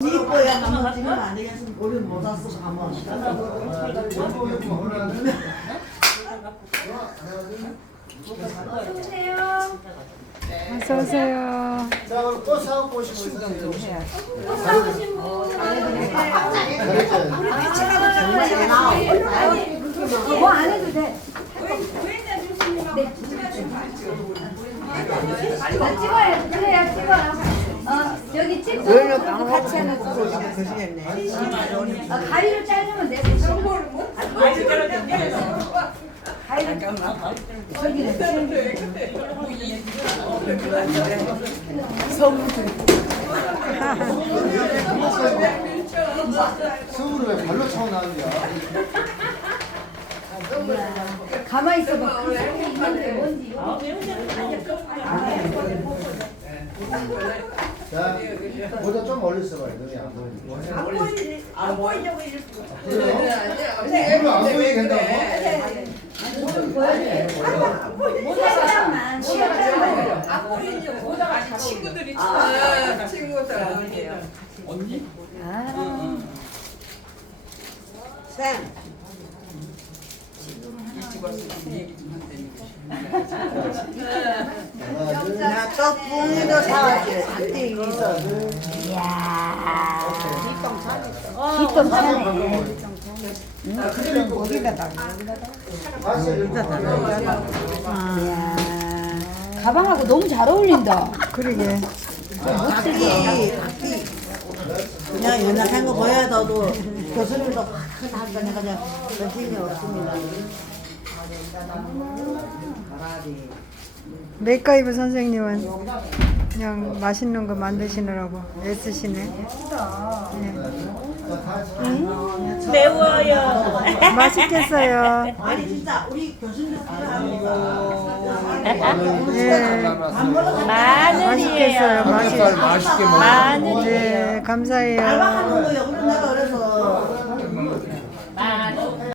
이거야 한번 찍으면 안 되겠으면 우리 못 왔어 한번. 어서 오세요. 자 그럼 또 사고 보시고 뭐안 해도 돼. 아, 찍어야 그래야 찍어요. 어 여기 찍고 같이 하는 거. 아, 가위로 자르면 돼. 가위로 승우를 왜 발로 차고 나왔냐 가만히 있어봐. 뭔지. 자 모자 좀 멀리 있어봐요 눈이. 안 보이니까 안 보이지 안 보이냐고 그래요? 이거 안 보이게 된다고? 시간만 시간만. 친구들이 아, 친구들 아니에요. 쌤. 하나 둘 나 떡붕이도 사왔지. 한대 있어. 기똥 하나 차네. 방금 다시 이렇게 야 가방하고 너무 잘 어울린다. 그러게. 악기, 악기. 그냥 연락한 거 보여야 너도 교수님도 확할 거니까 그냥 정신이 없습니다. 메이크업 선생님은 그냥 맛있는 거 만드시느라고 애쓰시네. 네. 매워요. 맛있겠어요. 아니 진짜 우리 필요하는 거. 네. 마늘이에요. 맛있겠어요. 맛있. 마늘이에요. 네, 감사해요. 알바하는 거요. 우리 내가 그래서